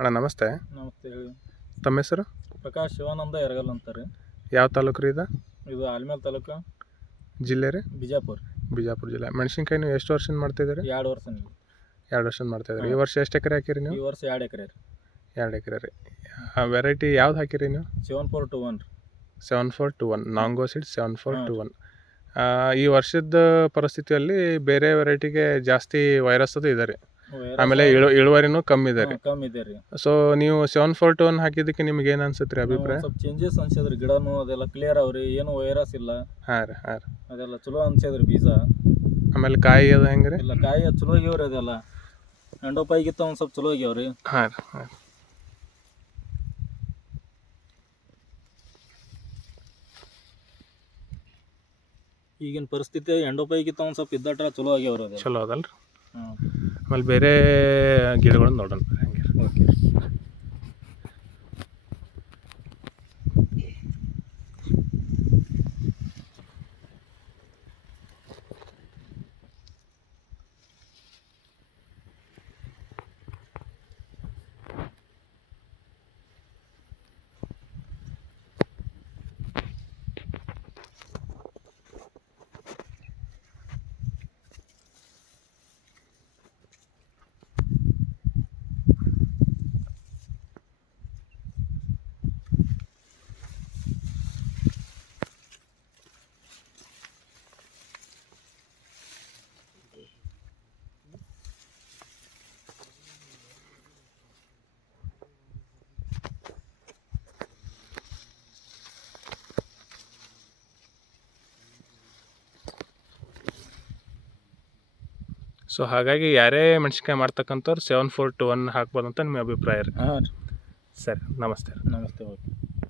ಅಣ್ಣ ನಮಸ್ತೆ. ನಮಸ್ತೆ ಹೇಳಿ. ತಮ್ಮ ಹೆಸರು? ಪ್ರಕಾಶ್ ಶಿವಾನಂದ ಎರಗಲ್ ಅಂತಾರೆ. ಯಾವ ತಾಲೂಕು ರೀ ಇದು? ಇದು ಆಲ್ಮೇಲ್ ತಾಲೂಕು, ಜಿಲ್ಲೆ ರೀ? ಬಿಜಾಪುರ. ಬಿಜಾಪುರ ಜಿಲ್ಲೆ. ಮೆಣಸಿನ್ಕಾಯಿ ನೀವು ಎಷ್ಟು ವರ್ಷದಿಂದ ಮಾಡ್ತಾಯಿದ್ದೀರಿ? 2 ವರ್ಷ ನೀವು. 2 ವರ್ಷದಿಂದ ಮಾಡ್ತಾಯಿದ್ದೀರಿ. ಈ ವರ್ಷ ಎಷ್ಟು ಎಕರೆ ಹಾಕಿರಿ ನೀವು? ಈ ವರ್ಷ 2 ಎಕರೆ ರೀ. 2 ಎಕರೆ ರೀ. ವೆರೈಟಿ ಯಾವ್ದು ಹಾಕಿರಿ ನೀವು? 7421 7421 ನಾಂಗೋ ಸೀಡ್ 7421. ಈ ವರ್ಷದ ಪರಿಸ್ಥಿತಿಯಲ್ಲಿ ಬೇರೆ ವೆರೈಟಿಗೆ ಜಾಸ್ತಿ ವೈರಸ್ ಅದು ಇದೆ ರೀ. ಆಮೇಲೆ ಇಳುವರಿನೂ ಕಮ್ಮಿ ಇದೆ ರೀ. ಕಮ್ಮಿ ಇದೆ ರೀ. ಸೊ ನೀವು 7421 ಹಾಕಿದ್ದಕ್ಕೆ ನಿಮ್ಗೆ ಏನು ಅನ್ಸುತ್ತೆ ರೀ ಅಭಿಪ್ರಾಯ? ಸ್ವಲ್ಪ ಚೇಂಜಸ್ ಅನ್ಸದ್ರಿ. ಗಿಡನೂ ಅದೆಲ್ಲ ಕ್ಲಿಯರ್ ಅವ್ರಿ, ಏನು ವೈರಸ್ ಇಲ್ಲ. ಹಾಂ ರೀ. ಅದೆಲ್ಲ ಚಲೋ ಅನ್ಸದ್ರಿ ಬೀಜ. ಆಮೇಲೆ ಕಾಯಿ ಅದು ಹೆಂಗೆ ರೀ? ಇಲ್ಲ ಕಾಯಿ ಚಲೋ ಆಗ್ಯಾವ್ರಿ. ಅದೆಲ್ಲ ಎಂಡೋಪಾಯಿಗಿತ್ತ ಒಂದು ಸ್ವಲ್ಪ ಚಲೋ ಆಗ್ಯಾವ್ರಿ. ಹಾಂ ರೀ. ಈಗಿನ ಪರಿಸ್ಥಿತಿ ಎಂಡೋಪಾಯಿಗಿತ್ತ ಒಂದು ಸ್ವಲ್ಪ ಇದ್ದಟ್ರ ಚಲೋ ಆಗ್ಯಾವ್ರಿ. ಅದು ಚಲೋ ಅದಲ್ರಿ. ಆಮೇಲೆ ಬೇರೆ ಗಿಡಗಳನ್ನ ನೋಡೋಣ ಹೆಂಗೆ. ಓಕೆ. ಸೊ ಹಾಗಾಗಿ ಯಾರೇ ಮೆಣಸಿನ್ಕಾಯಿ ಮಾಡ್ತಕ್ಕಂಥವ್ರು 7421 ಹಾಕ್ಬೋದು ಅಂತ ನಿಮ್ಮ ಅಭಿಪ್ರಾಯ ರೀ? ಹಾಂ ರೀ. ಸರಿ, ನಮಸ್ತೆ. ನಮಸ್ತೆ. ಓಕೆ.